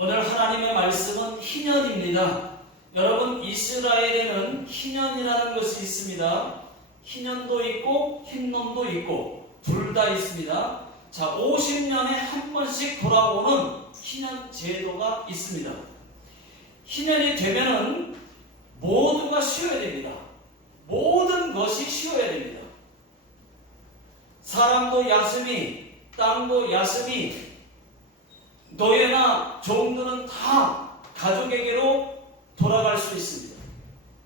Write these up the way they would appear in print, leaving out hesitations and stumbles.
오늘 하나님의 말씀은 희년입니다. 여러분, 이스라엘에는 희년이라는 것이 있습니다. 희년도 있고 흰년도 있고 둘 다 있습니다. 자, 50년에 한 번씩 돌아오는 희년 제도가 있습니다. 희년이 되면은 모두가 쉬어야 됩니다. 모든 것이 쉬어야 됩니다. 사람도 야습이, 땅도 야습이, 노예나 종들은 다 가족에게로 돌아갈 수 있습니다.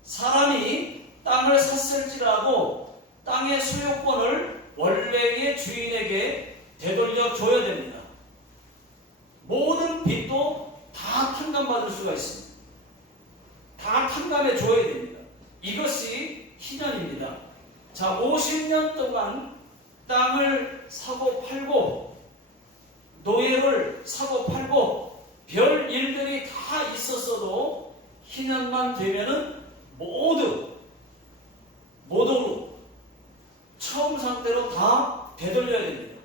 사람이 땅을 샀을지라도 땅의 소유권을 원래의 주인에게 되돌려 줘야 됩니다. 모든 빚도 다 탕감받을 수가 있습니다. 다 탕감해 줘야 됩니다. 이것이 희년입니다. 자, 50년 동안 땅을 사고 팔고 노예를 사고 팔고 별 일들이 다 있었어도 희년만 되면은 모두 처음 상태로 다 되돌려야 됩니다.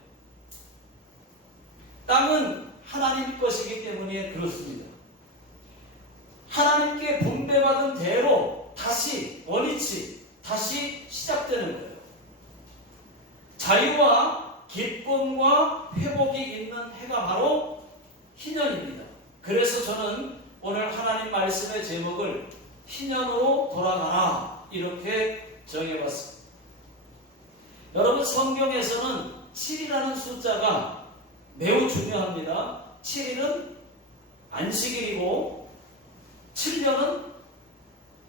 땅은 하나님 것이기 때문에 그렇습니다. 하나님께 분배받은 대로 다시 원위치, 다시 시작되는 거예요. 자유와 기쁨과 회복이 있는 해가 바로 희년입니다. 그래서 저는 오늘 하나님 말씀의 제목을 희년으로 돌아가라 이렇게 정해봤습니다. 여러분, 성경에서는 7이라는 숫자가 매우 중요합니다. 7일은 안식일이고 7년은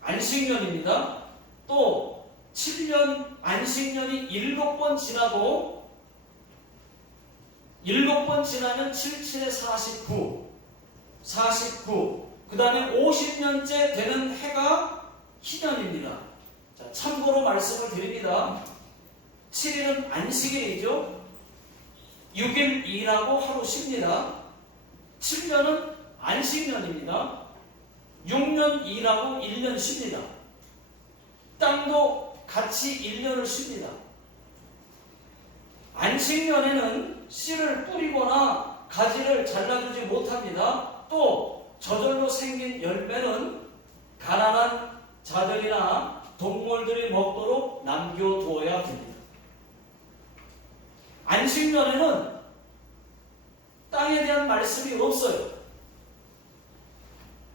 안식년입니다. 또 7년 안식년이 7번 지나고 7번 지나면 7, 7에 49 그 다음에 50년째 되는 해가 희년입니다. 자, 참고로 말씀을 드립니다. 7일은 안식일이죠. 6일 일하고 하루 쉽니다. 7년은 안식년입니다. 6년 일하고 1년 쉽니다. 땅도 같이 1년을 쉽니다. 안식년에는 씨를 뿌리거나 가지를 잘라주지 못합니다. 또 저절로 생긴 열매는 가난한 자들이나 동물들이 먹도록 남겨두어야 됩니다. 안식년에는 땅에 대한 말씀이 없어요.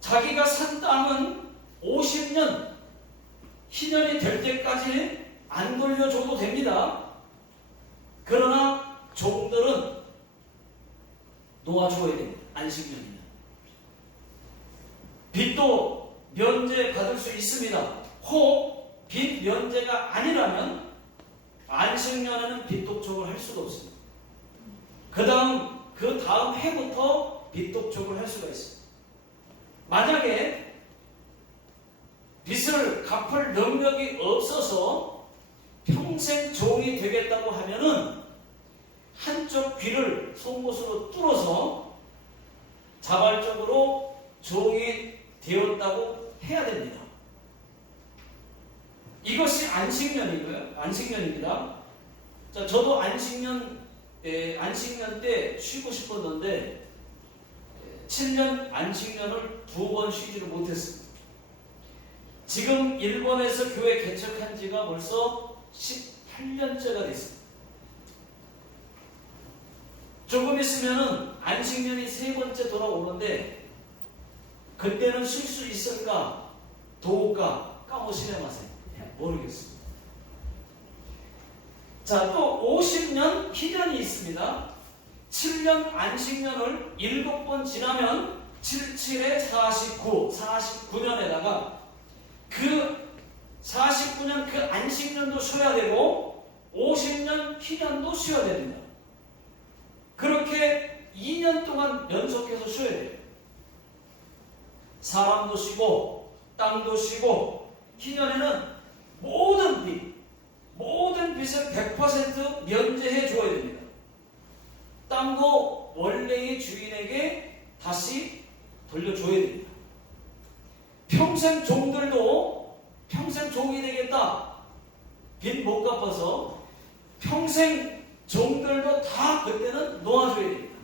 자기가 산 땅은 50년 희년이 될 때까지 안 돌려줘도 됩니다. 그러나 종들은 놓아줘야 됩니다. 안식년이면. 빚도 면제받을 수 있습니다. 혹 빚 면제가 아니라면 안식년에는 빚독촉을 할 수도 없습니다. 그 다음 해부터 빚독촉을 할 수가 있습니다. 만약에 빚을 갚을 능력이 없어서 평생 종이 되겠다고 하면은 한쪽 귀를 송곳으로 뚫어서 자발적으로 종이 되었다고 해야 됩니다. 이것이 안식년이고요. 안식년입니다. 자, 저도 안식년 때 쉬고 싶었는데 7년 안식년을 2번 쉬지를 못했습니다. 지금 일본에서 교회 개척한 지가 벌써 18년째가 됐습니다. 조금 있으면은 안식년이 3번째 돌아오는데 그때는 쉴 수 있을까 도울까 까무시네 마세요. 모르겠습니다. 자, 또 50년 희년이 있습니다. 7년 안식년을 7번 지나면 7, 7에 49년에다가 그 49년 그 안식년도 쉬어야 되고 50년 희년도 쉬어야 됩니다. 그렇게 2년 동안 연속해서 쉬어야 돼요. 사람도 쉬고 땅도 쉬고 희년에는 모든 빚을 100% 면제해 줘야 됩니다. 땅도 원래의 주인에게 다시 돌려줘야 됩니다. 평생 종들도 평생 종이 되겠다. 빚 못 갚아서 평생 종들도 다 그때는 놓아줘야 됩니다.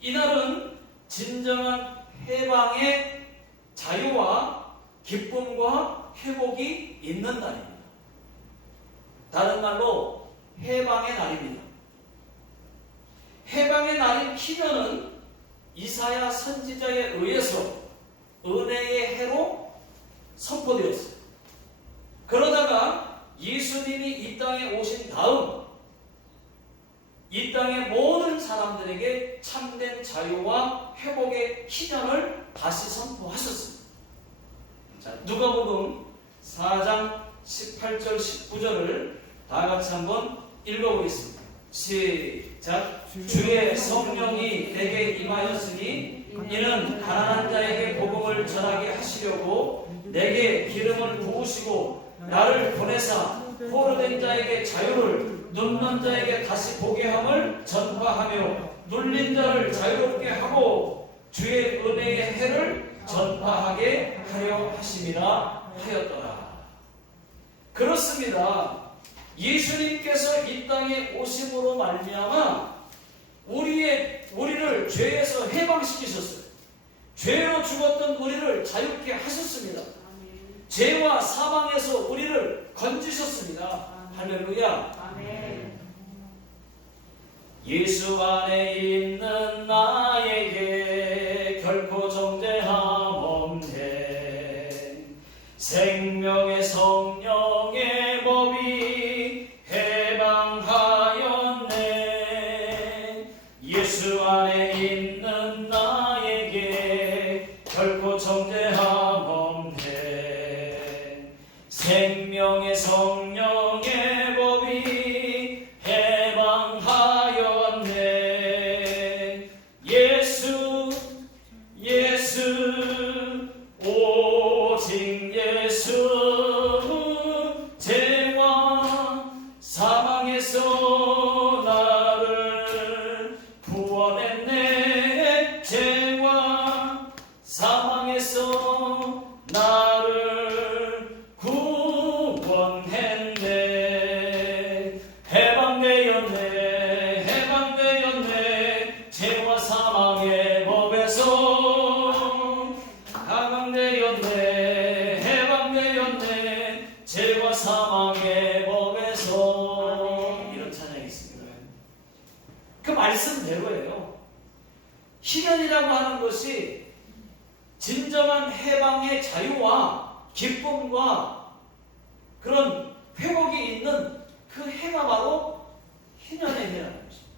이날은 진정한 해방의 자유와 기쁨과 회복이 있는 날입니다. 다른 말로 해방의 날입니다. 해방의 날인 희년은 이사야 선지자에 의해서 은혜의 해로 선포되었어요. 그러다가 예수님이 이 땅에 오신 다음 이 땅의 모든 사람들에게 참된 자유와 회복의 희년을 다시 선포하셨습니다. 자, 누가복음 4장 18절 19절을 다 같이 한번 읽어보겠습니다. 시작. 주의 성령이 내게 임하였으니 이는 가난한 자에게 복음을 전하게 하시려고 내게 기름을 부으시고 나를 보내사 포로된 자에게 자유를 눕는 자에게 다시 보게 함을 전파하며 눌린 자를 자유롭게 하고 주의 은혜의 해를 전파하게 하려 하심이라 하였더라. 그렇습니다. 예수님께서 이 땅에 오심으로 말미암아 우리를 죄에서 해방시키셨어요. 죄로 죽었던 우리를 자유케 하셨습니다. 죄와 사망에서 우리를 건지셨습니다. 할렐루야. 아멘. 예수 안에 있는 나에게 결코 정죄함 없네. 생명의 성령의 법이 해방하였네. 예수 안에 있는 나에게 결코 정죄함 없네. 생명의 성령의 법이 해방하였네. 예수 오직 예수 죄와 사망에서 나를 구원했네. 죄와 사망에서 나를 구원했네. 해방되었네. 죄와 사망의 법에서 해방되었네. 죄와 사망의 법에서. 이런 찬양이 있습니다. 그 말씀대로예요. 희년이라고 하는 것이 진정한 해방의 자유와 기쁨과 그런 회복이 있는 그 해가 바로 희년의 해라는 것입니다.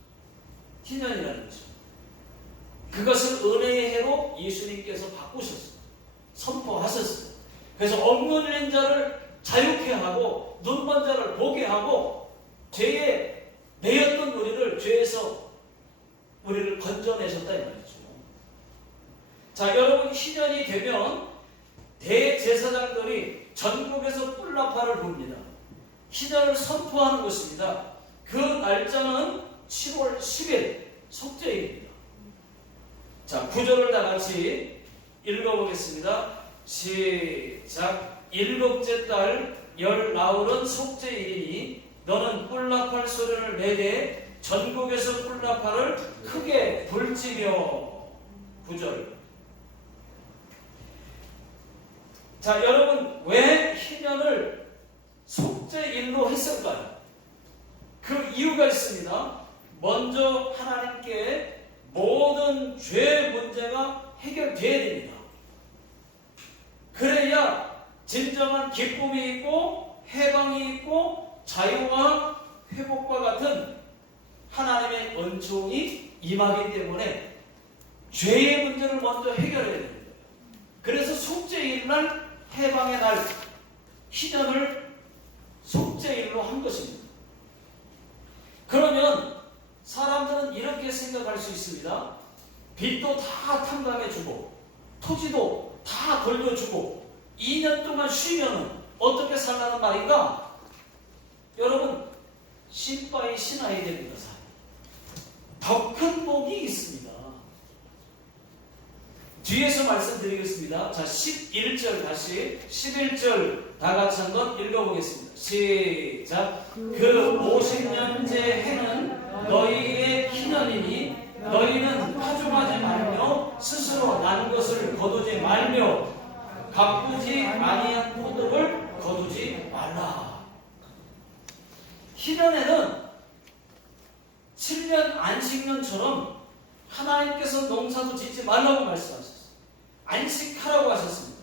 희년이라는 것입니다. 그것을 은혜의 해로 예수님께서 바꾸셨어요. 선포하셨어요. 그래서 억눌린 자를 자유케 하고 눈먼 자를 보게 하고 죄에 매였던 우리를 죄에서 우리를 건져내셨다 이 말이죠. 자, 여러분 희년이 되면 대제사장들이 전국에서 뿔나파를 붑니다. 희년을 선포하는 것입니다. 그 날짜는 7월 10일 속죄일입니다. 자, 구절을 다 같이 읽어보겠습니다. 시작. 일곱째 달 열 나흘은 속죄일이니 너는 뿔나팔 소리를 내되 전국에서 뿔나팔을 크게 불지며. 9절. 자, 여러분 왜 희년을 속죄일로 했을까요? 그 이유가 있습니다. 먼저 하나님께 모든 죄 문제가 해결돼야 됩니다. 그래야 진정한 기쁨이 있고 해방이 있고 자유와 회복과 같은 하나님의 은총이 임하기 때문에 죄의 문제를 먼저 해결해야 됩니다. 그래서 속죄일 날 해방의 날 희년을 속죄일로 한 것입니다. 그러면 사람들은 이렇게 생각할 수 있습니다. 빚도 다 탕감해주고 토지도 다 돌려주고 2년 동안 쉬면 어떻게 살라는 말인가? 여러분 신바이 신하야 됩니다. 더 큰 복이 있습니다. 뒤에서 말씀드리겠습니다. 자, 11절 다시 11절 다 같이 한번 읽어보겠습니다. 시작. 그 50년째 해는 너희의 희년이니 너희는 파종하지 말며 스스로 난 것을 거두지 말며 가꾸지 아니한 포도를 거두지 말라. 희년에는 7년 안식년처럼 하나님께서 농사도 짓지 말라고 말씀하셨어요. 안식하라고 하셨습니다.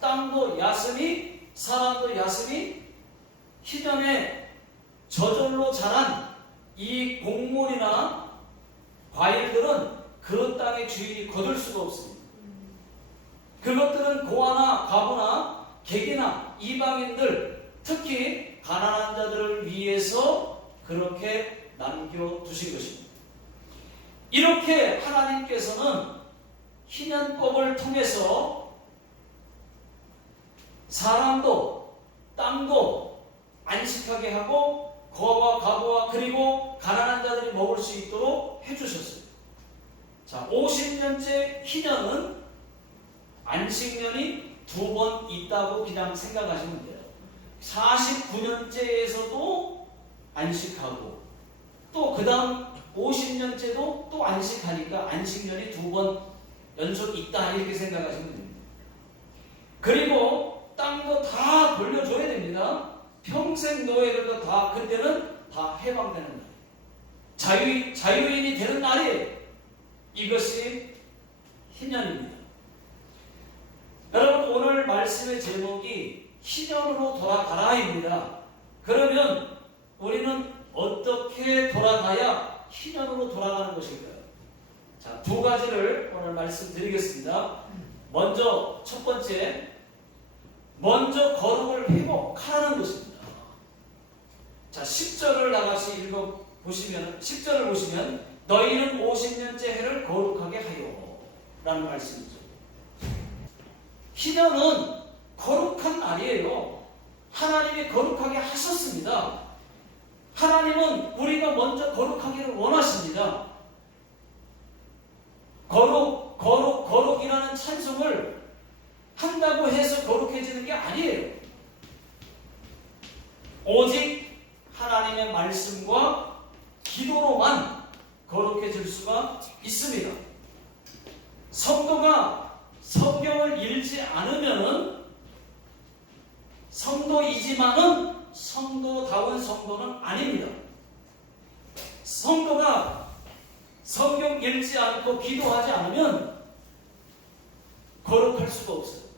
땅도 야습이, 사람도 야습이, 희년에 저절로 자란 이 곡물이나 과일들은 그 땅의 주인이 거둘 수가 없습니다. 그것들은 고아나 과부나 객이나 이방인들, 특히 가난한 자들을 위해서 그렇게 남겨두신 것입니다. 이렇게 하나님께서는 희년법을 통해서 사람도 땅도 안식하게 하고 고아와 과부와 그리고 가난한 자들이 먹을 수 있도록 해주셨어요. 자, 50년째 희년은 안식년이 2번 있다고 그냥 생각하시면 돼요. 49년째에서도 안식하고 또 그 다음 50년째도 또 안식하니까 안식년이 2번 연속 있다 이렇게 생각하시면 됩니다. 그리고 땅도 다 돌려줘야 됩니다. 평생 노예들도 다 그때는 다 해방되는 날, 자유인이 되는 날이에요. 이것이 희년입니다. 여러분, 오늘 말씀의 제목이 희년으로 돌아가라입니다. 그러면 우리는 어떻게 돌아가야 희년으로 돌아가는 것일까요? 자, 2가지를 오늘 말씀드리겠습니다. 먼저 첫 번째, 먼저 거룩을 회복하라는 것입니다. 자, 10절을 나같이 읽어보시면, 10절을 보시면 너희는 50년째 해를 거룩하게 하여 라는 말씀이죠. 희년은 거룩한 날이에요. 하나님이 거룩하게 하셨습니다. 하나님은 우리가 먼저 거룩하기를 원하십니다. 거룩이라는 찬송을 한다고 해서 거룩해지는 게 아니에요. 오직 하나님의 말씀과 기도로만 거룩해질 수가 있습니다. 성도가 성경을 읽지 않으면은 성도이지만은 성도다운 성도는 아닙니다. 성도가 성경 읽지 않고 기도하지 않으면 거룩할 수가 없어요.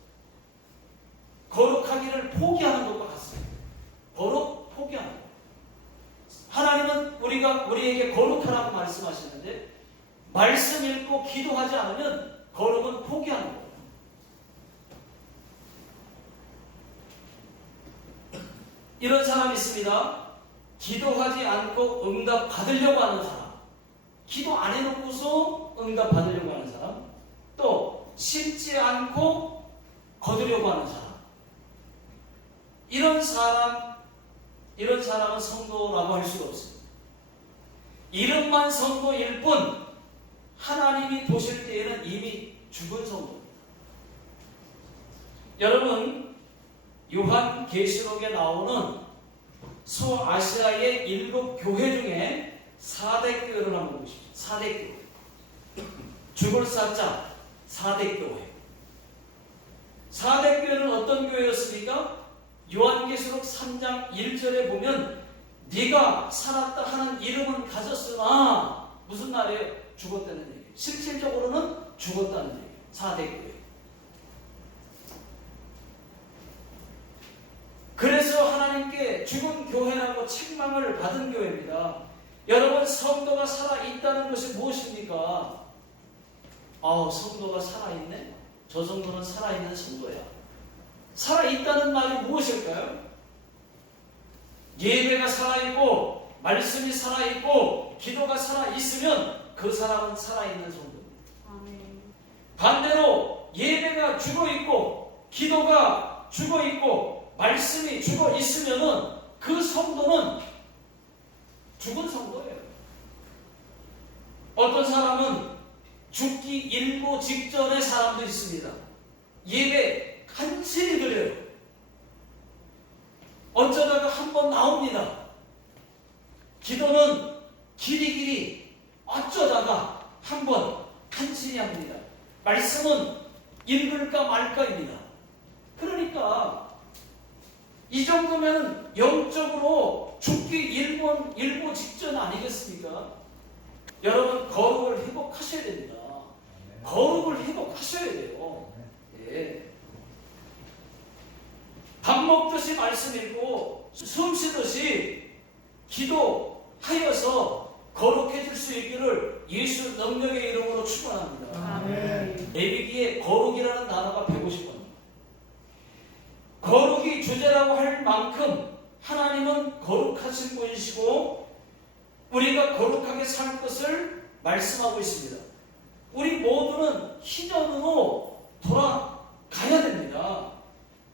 거룩하기를 포기하는 것과 같습니다. 거룩 포기하는 것. 하나님은 우리에게 거룩하라고 말씀하시는데 말씀 읽고 기도하지 않으면 거룩은 포기하는 거예요. 이런 사람이 있습니다. 기도하지 않고 응답 받으려고 하는 사람, 기도 안 해놓고서 응답 받으려고 하는 사람, 또 심지 않고 거두려고 하는 사람. 이런 사람은 성도라고 할 수가 없습니다. 이름만 성도일 뿐 하나님이 보실 때에는 이미 죽은 성도입니다. 여러분, 요한계시록에 나오는 소아시아의 7교회 중에 4대 교회를 한번 보십시오. 4대 교회. 죽을 사자 4대 교회. 4대 교회는 어떤 교회였습니까? 요한계시록 3장 1절에 보면 네가 살았다 하는 이름은 가졌으나 무슨 말이에요? 죽었다는 얘기예요. 실질적으로는 죽었다는 얘기예요. 4대 교회. 그래서 하나님께 죽은 교회라고 책망을 받은 교회입니다. 여러분, 성도가 살아있다는 것이 무엇입니까? 성도가 살아있네? 저 성도는 살아있는 성도야. 살아있다는 말이 무엇일까요? 예배가 살아있고 말씀이 살아있고 기도가 살아있으면 그 사람은 살아있는 성도입니다. 반대로 예배가 죽어있고 기도가 죽어있고 말씀이 죽어 있으면은 그 성도는 죽은 성도예요. 어떤 사람은 죽기 일보 직전의 사람도 있습니다. 예배 간신히 드려요. 어쩌다가 한 번 나옵니다. 기도는 길이길이 어쩌다가 한 번 간신히 합니다. 말씀은 읽을까 말까입니다. 그러니까 이 정도면 영적으로 죽기 일보 직전 아니겠습니까? 여러분 거룩을 회복하셔야 됩니다. 거룩을 회복하셔야 돼요. 예. 밥 먹듯이 말씀 읽고 숨 쉬듯이 기도하여서 거룩해질 수 있기를 예수 능력의 이름으로 축원합니다. 예비기에 거룩이라는 단어가 150번. 거룩이 주제라고 할 만큼 하나님은 거룩하신 분이시고 우리가 거룩하게 살 것을 말씀하고 있습니다. 우리 모두는 희년으로 돌아가야 됩니다.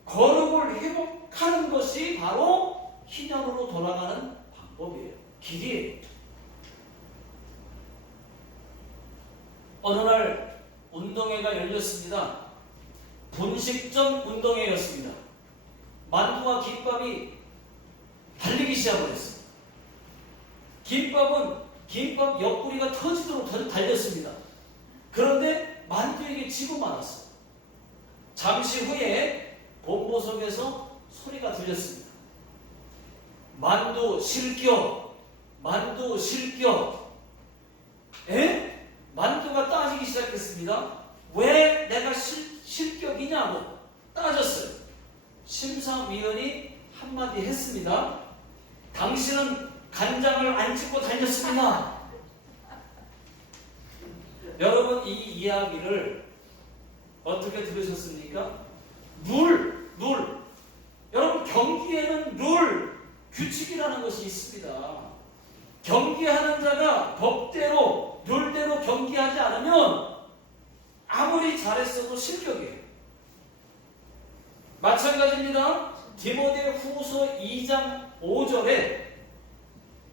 거룩을 회복하는 것이 바로 희년으로 돌아가는 방법이에요. 길이에요. 어느 날 운동회가 열렸습니다. 분식점 운동회였습니다. 만두와 김밥이 달리기 시작했어요. 김밥 옆구리가 터지도록 달렸습니다. 그런데 만두에게 지고 말았어요. 잠시 후에 본보석에서 소리가 들렸습니다. 만두 실격, 만두 실격. 에? 만두가 따지기 시작했습니다. 왜 내가 실격이냐고 따졌어요. 심사위원이 한마디 했습니다. 당신은 간장을 안 찍고 다녔습니다. 여러분 이 이야기를 어떻게 들으셨습니까? 룰. 여러분 경기에는 룰, 규칙이라는 것이 있습니다. 경기하는 자가 법대로, 룰대로 경기하지 않으면 아무리 잘했어도 실격이에요. 마찬가지입니다. 디모데 후서 2장 5절에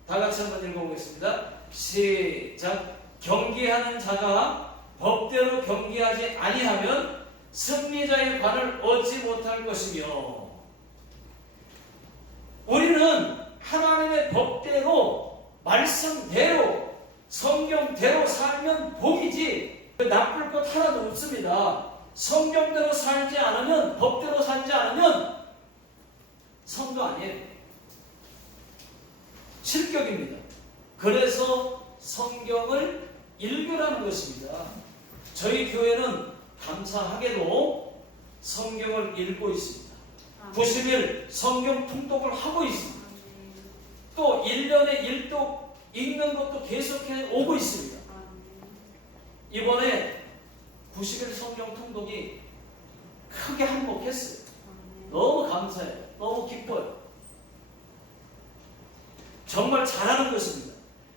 다 같이 한번 읽어보겠습니다. 시작. 경기하는 자가 법대로 경기하지 아니하면 승리자의 관을 얻지 못할 것이며, 우리는 하나님의 법대로, 말씀대로, 성경대로 살면 복이지 나쁠 것 하나도 없습니다. 성경대로 살지 않으면, 법대로 살지 않으면 성도 아니에요. 실격입니다. 그래서 성경을 읽으라는 것입니다. 저희 교회는 감사하게도 성경을 읽고 있습니다. 90일 성경 통독을 하고 있습니다. 또 1년에 1독 읽는 것도 계속해 오고 있습니다. 이번에 90일 성경 통독이 크게 한몫했어요. 너무 감사해요. 너무 기뻐요. 정말 잘하는 것입니다.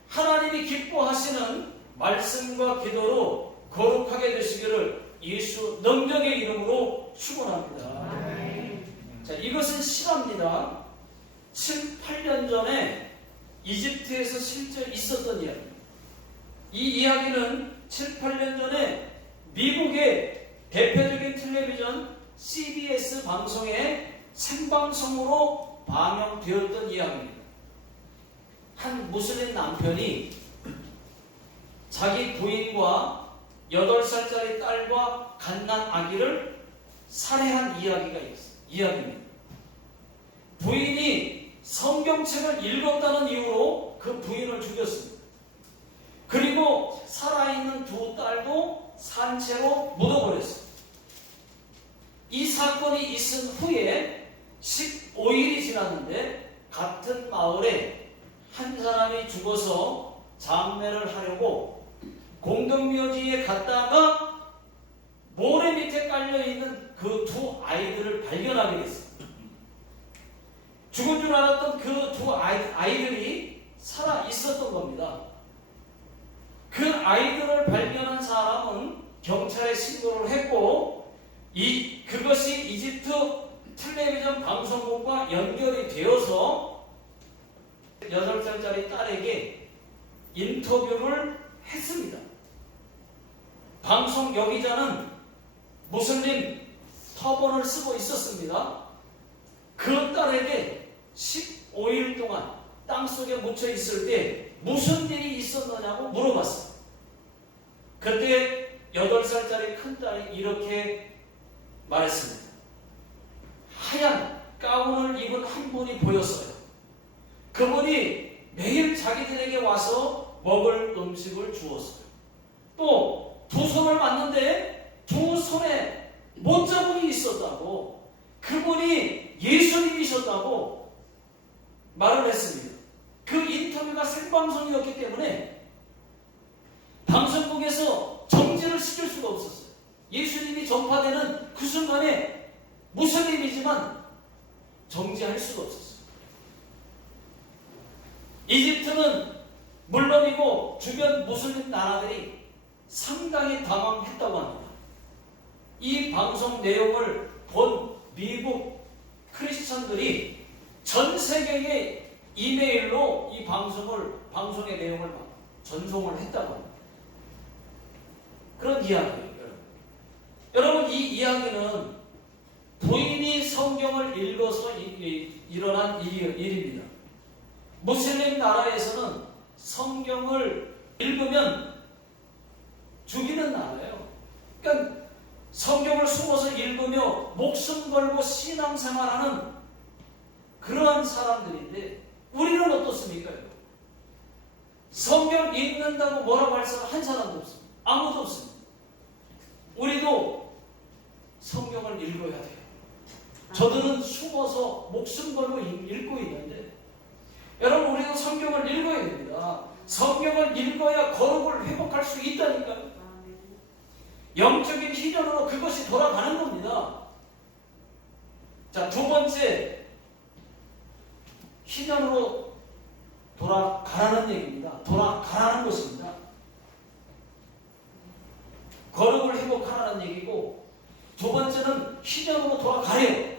하나님이 기뻐하시는 말씀과 기도로 거룩하게 되시기를 예수 능력의 이름으로 축원합니다. 자, 이것은 실화입니다. 7, 8년 전에 이집트에서 실제 있었던 이야기입니다. 이 이야기는 7, 8년 전에 미국의 대표적인 텔레비전 CBS 방송에 생방송으로 방영되었던 이야기입니다. 한 무슬림 남편이 자기 부인과 8살짜리 딸과 갓난 아기를 살해한 이야기입니다. 부인이 성경책을 읽었다는 이유로 그 부인을 죽였습니다. 그리고 살아있는 두 딸도 산채로 묻어버렸습니다. 이 사건이 있은 후에 15일이 지났는데 같은 마을에 한 사람이 죽어서 장례를 하려고 공동묘지에 갔다가 모래 밑에 깔려있는 그 두 아이들을 발견하게 됐습니다. 죽은 줄 알았던 그 두 아이들이 살아 있었던 겁니다. 그 아이들을 발견한 사람은 경찰에 신고를 했고 그것이 이집트 텔레비전 방송국과 연결이 되어서 8살짜리 딸에게 인터뷰를 했습니다. 방송 여기자는 무슬림 터번을 쓰고 있었습니다. 그 딸에게 15일 동안 땅속에 묻혀 있을 때 무슨 일이 있었느냐고 물어봤어요. 그때 8살짜리 큰딸이 이렇게 말했습니다. 하얀 가운을 입은 한 분이 보였어요. 그분이 매일 자기들에게 와서 먹을 음식을 주었어요. 또 두 손을 맞는데 두 손에 못자국이 있었다고, 그분이 예수님이셨다고 말을 했습니다. 그 인터뷰가 생방송이었기 때문에 방송국에서 정지를 시킬 수가 없었어요. 예수님이 전파되는 그 순간에 무슬림이지만 정지할 수가 없었어요. 이집트는 물론이고 주변 무슬림 나라들이 상당히 당황했다고 합니다. 이 방송 내용을 본 미국 크리스천들이 전 세계에 이메일로 이 방송의 내용을 전송을 했다고 합니다. 그런 이야기예요. 여러분, 이 이야기는 부인이 성경을 읽어서 일어난 일입니다. 무슬림 나라에서는 성경을 읽으면 죽이는 나라예요. 그러니까 성경을 숨어서 읽으며 목숨 걸고 신앙생활하는 그러한 사람들인데, 우리는 어떻습니까? 성경 읽는다고 뭐라고 할 사람 한 사람도 없습니다. 아무도 없습니다. 우리도 성경을 읽어야 돼요. 저들은 숨어서 목숨 걸고 읽고 있는데, 여러분, 우리도 성경을 읽어야 됩니다. 성경을 읽어야 거룩을 회복할 수 있다니까요. 영적인 희전으로 그것이 돌아가는 겁니다. 자, 두 번째, 희전으로 돌아가라는 얘기입니다. 돌아가라는 것입니다. 거룩을 회복하라는 얘기고, 두 번째는 희전으로 돌아가래요.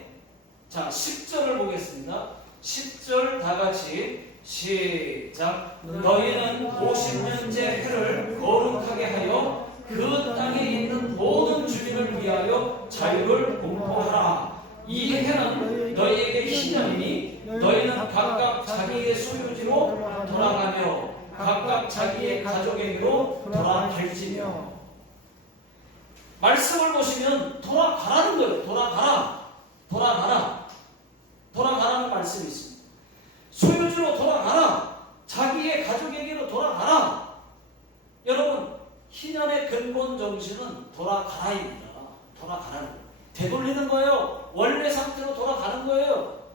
자, 10절을 보겠습니다. 10절 다 같이 시작. 너희는 50년째 해를 거룩하게 하여 그 땅에 있는 모든 주민을 위하여 자유를 공포하라. 이 해는 너희에게 희전이니 너희는 각각 자기의 소유지로 돌아가며 각각 자기의 가족에게로 돌아갈지며. 말씀을 보시면 돌아가라는 거예요. 돌아가라는 말씀이 있습니다. 소유지로 돌아가라. 자기의 가족에게로 돌아가라. 여러분, 희년의 근본 정신은 돌아가라입니다. 돌아가라는 거예요. 되돌리는 거예요. 원래 상태로 돌아가는 거예요.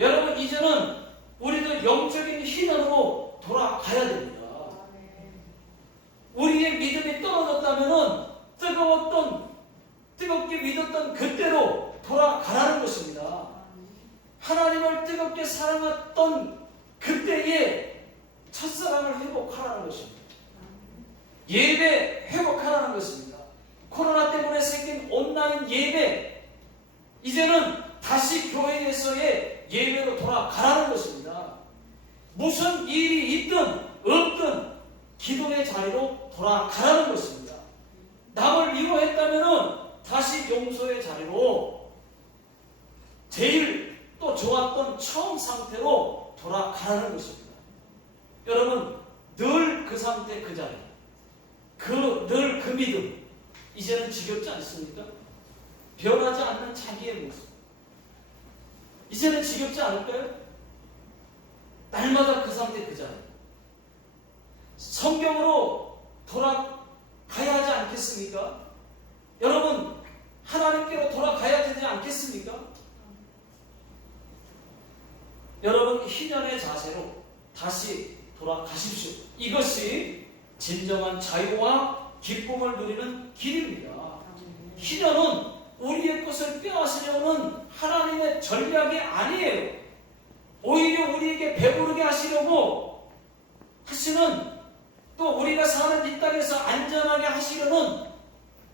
여러분, 이제는 우리도 영적인 희년으로 돌아가야 됩니다. 우리의 믿음이 떨어졌다면 뜨겁게 믿었던 그때로 돌아가라는 것입니다. 하나님을 뜨겁게 사랑했던 그때의 첫사랑을 회복하라는 것입니다. 예배 회복하라는 것입니다. 코로나 때문에 생긴 온라인 예배, 이제는 다시 교회에서의 예배로 돌아가라는 것입니다. 무슨 일이 있든 없든 기도의 자리로 돌아가라는 것입니다. 남을 미워했다면 다시 용서의 자리로, 제일 또 좋았던 처음 상태로 돌아가라는 것입니다. 여러분, 늘 그 상태 그 자리, 늘 그 믿음, 이제는 지겹지 않습니까? 변하지 않는 자기의 모습, 이제는 지겹지 않을까요? 날마다 그 상태 그 자리. 성경으로 돌아가야 하지 않겠습니까? 여러분, 하나님께로 돌아가야 되지 않겠습니까? 여러분, 희년의 자세로 다시 돌아가십시오. 이것이 진정한 자유와 기쁨을 누리는 길입니다. 희년은 우리의 것을 빼앗으려는 하나님의 전략이 아니에요. 오히려 우리에게 배부르게 하시려고 하시는, 또 우리가 사는 이 땅에서 안전하게 하시려는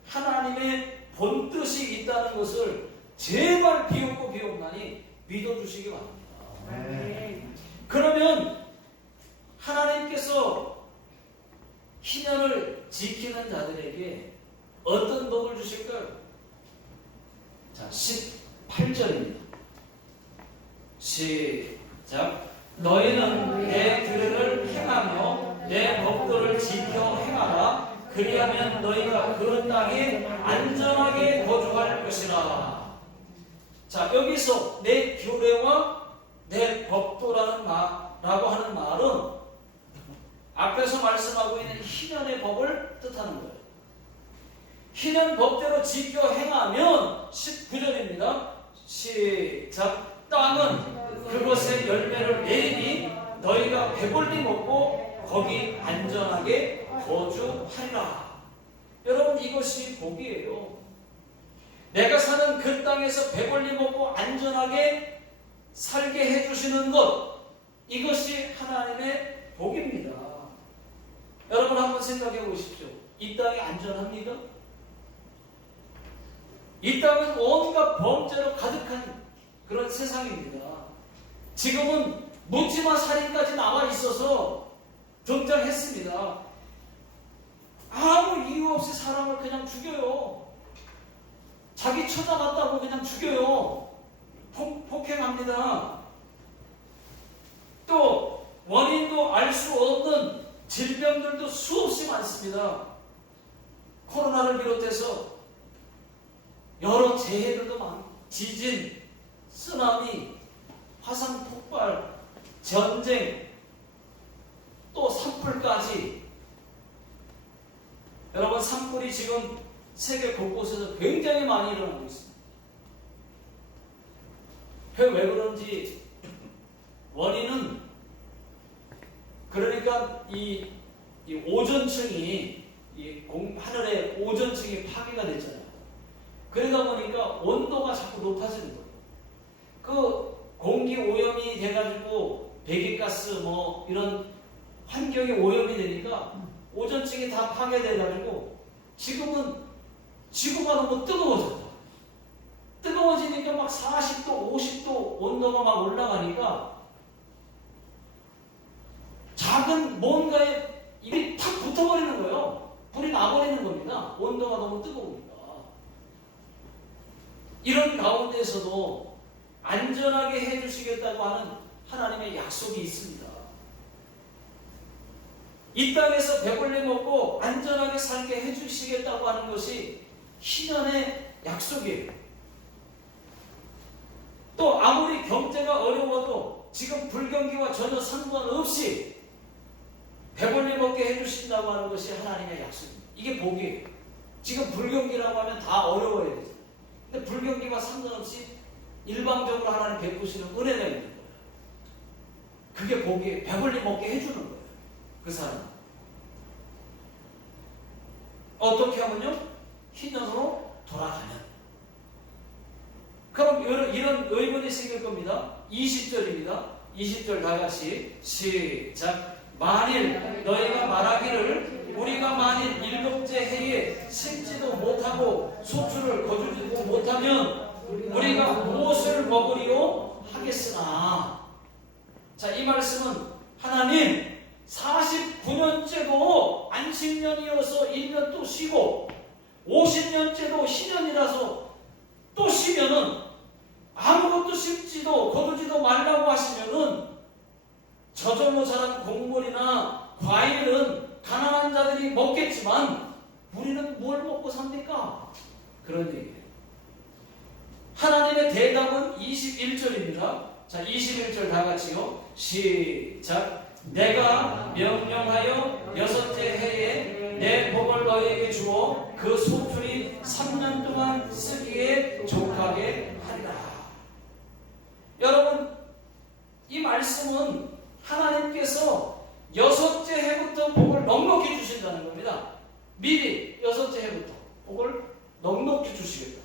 하나님의 본뜻이 있다는 것을 제발 비웃고 비웃나니 믿어주시기 바랍니다. 그러면 하나님께서 희년을 지키는 자들에게 어떤 복을 주실까요? 자, 18절입니다. 시작. 너희는 내 규례를 행하며 내 법도를 지켜 행하라. 그리하면 너희가 그 땅에 안전하게 거주할 것이라. 자, 여기서 내 규례와 내 법도라는 라고 하는 말은 앞에서 말씀하고 있는 희년의 법을 뜻하는 거예요. 희년 법대로 지켜 행하면 19절입니다. 시작. 땅은 그것의 열매를 내리니 너희가 배불리 먹고 거기 안전하게 거주하리라. 여러분, 이것이 복이에요. 내가 사는 그 땅에서 배불리 먹고 안전하게 살게 해주시는 것, 이것이 하나님의 복입니다. 여러분, 한번 생각해 보십시오. 이 땅이 안전합니까? 이 땅은 온갖 범죄로 가득한 그런 세상입니다. 지금은 묻지마 살인까지 나와 있어서 등장했습니다. 아무 이유 없이 사람을 그냥 죽여요. 자기 쳐다봤다고 그냥 죽여요. 폭행합니다. 또 원인도 알 수 없는 질병들도 수없이 많습니다. 코로나를 비롯해서 여러 재해들도 많고, 지진, 쓰나미, 화산 폭발, 전쟁, 또 산불까지. 여러분, 산불이 지금 세계 곳곳에서 굉장히 많이 일어나고 있습니다. 왜 그런지 원인은, 그러니까 이 오존층이, 하늘의 오존층이 파괴가 됐잖아요. 그러다 보니까 온도가 자꾸 높아지는 거예요. 그 공기 오염이 돼가지고 배기가스 뭐 이런 환경이 오염이 되니까 오존층이 다 파괴돼가지고 지금은 지구가 너무 뜨거워졌다. 뜨거워지니까 막 40도, 50도 온도가 막 올라가니까 작은 뭔가에 입이 탁 붙어버리는 거예요. 불이 나버리는 겁니다. 온도가 너무 뜨거우니까. 이런 가운데서도 안전하게 해주시겠다고 하는 하나님의 약속이 있습니다. 이 땅에서 배불리 먹고 안전하게 살게 해주시겠다고 하는 것이 희년의 약속이에요. 또 아무리 경제가 어려워도 지금 불경기와 전혀 상관없이 배불리 먹게 해주신다고 하는 것이 하나님의 약속입니다. 이게 복이에요. 지금 불경기라고 하면 다 어려워야 돼요. 근데 불경기와 상관없이 일방적으로 하나님 베푸시는 은혜가 있는 거예요. 그게 복이에요. 배불리 먹게 해주는 거예요. 그 사람. 어떻게 하면요? 희년으로 돌아가면. 그럼 이런 의문이 생길 겁니다. 20절입니다. 20절 다 같이 시작. 만일 너희가 말하기를 우리가 만일 일곱째 해에 심지도 못하고 소출을 거두지도 못하면 우리가 무엇을 먹으리요 하겠으나. 자, 이 말씀은 하나님 49년째도 안식년이어서 1년 또 쉬고 50년째도 희년이라서 또 쉬면은 아무것도 심지도 거두지도 말라고 하시면은 저절로 자란 곡물이나 과일은 가난한 자들이 먹겠지만 우리는 뭘 먹고 삽니까? 그런 얘기예요. 하나님의 대답은 21절입니다. 자, 21절 다 같이요. 시작. 내가 명령하여 여섯째 해에 내 복을 너희에게 주어 그 소출이 3년 동안 쓰기에 족하게 하리라. 여러분, 이 말씀은 하나님께서 여섯째 해부터 복을 넉넉히 주신다는 겁니다. 미리 여섯째 해부터 복을 넉넉히 주시겠다.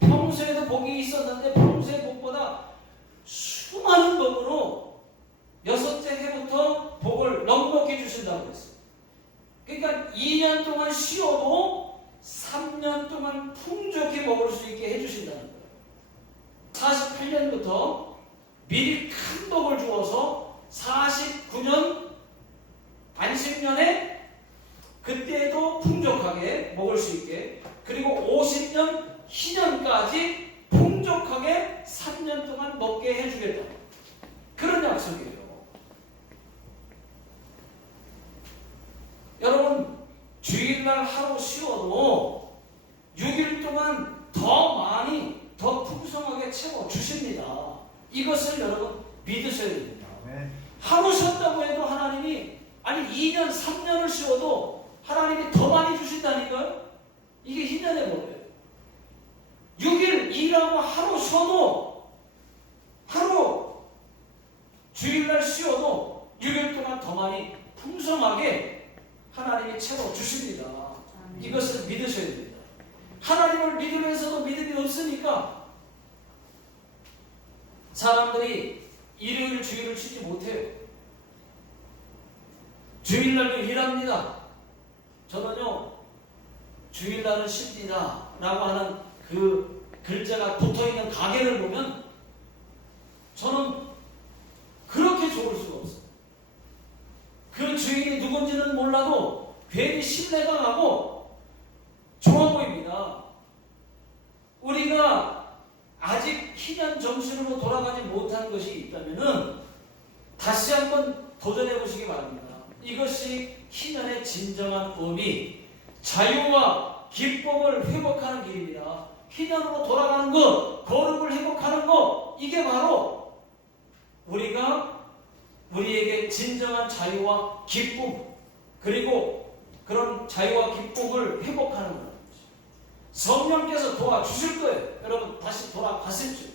평소에도 복이 있었는데 평소의 복보다 수많은 복으로 여섯째 해부터 복을 넉넉히 주신다고 했어요. 그러니까 2년 동안 쉬어도 3년 동안 풍족히 먹을 수 있게 해주신다는 거예요. 48년부터 미리 큰 복을 주어서 49년 안식년에 그때도 풍족하게 먹을 수 있게, 그리고 50년 희년까지 풍족하게 3년 동안 먹게 해주겠다. 그런 약속이에요. 여러분, 주일날 하루 쉬어도 6일 동안 더 많이 더 풍성하게 채워 주십니다. 이것을 여러분 믿으셔야 됩니다. 하루 쉬었다고 해도 하나님이, 아니 2년 3년을 쉬어도 하나님이 더 많이 주신다니까요. 이게 희년의 법이에요. 6일 일하고 하루 쉬어도, 하루 주일날 쉬어도 6일 동안 더 많이 풍성하게 하나님이 채워 주십니다. 이것을 믿으셔야 됩니다. 하나님을 믿으면서도 믿음이 없으니까 사람들이 일요일 주일을 쉬지 못해요. 주일날도 일합니다. 저는요 주일날은 쉽니다 라고 하는 그 글자가 붙어있는 가게를 보면 저는 그렇게 좋을 수가 없어요. 그 주인이 누군지는 몰라도 괜히 신뢰가 가고 좋아 보입니다. 우리가 아직 희년 정신으로 돌아가지 못한 것이 있다면 다시 한번 도전해 보시기 바랍니다. 이것이 희년의 진정한 의미, 자유와 기쁨을 회복하는 길입니다. 희년으로 돌아가는 것, 거룩을 회복하는 것, 이게 바로 우리에게 진정한 자유와 기쁨, 그리고 그런 자유와 기쁨을 회복하는 겁니다. 성령께서 도와주실 거예요. 여러분 다시 돌아가실 줄,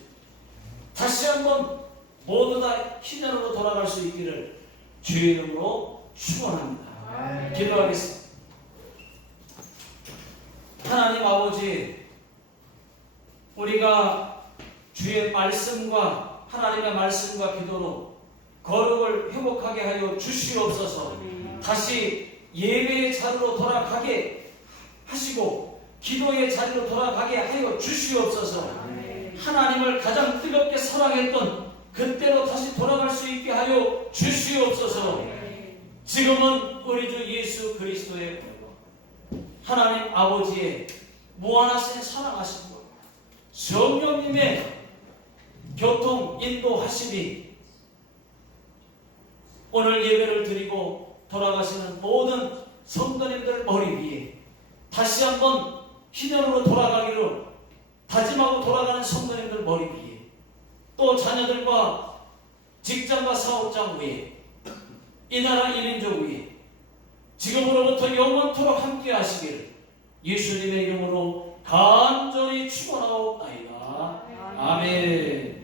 다시 한번 모두 다 희년으로 돌아갈 수 있기를 주의 이름으로 축원합니다. 기도하겠습니다. 하나님 아버지, 우리가 주의 말씀과 하나님의 말씀과 기도로 거룩을 회복하게 하여 주시옵소서. 다시 예배의 자리로 돌아가게 하시고 기도의 자리로 돌아가게 하여 주시옵소서. 하나님을 가장 뜨겁게 사랑했던 그때로 다시 돌아갈 수 있게 하여 주시옵소서. 지금은 우리 주 예수 그리스도의 하나님 아버지의 무한하신 사랑하심과 성령님의 교통 인도하심이 오늘 예배를 드리고 돌아가시는 모든 성도님들 머리 위에 다시 한번 희년으로 돌아가기를 다짐하고 돌아가는 성도님들 머리 위에, 또 자녀들과 직장과 사업장 위에, 이 나라 이민족 위에 지금으로부터 영원토록 함께 하시기를 예수님의 이름으로 간절히 축원하옵나이다. 아멘.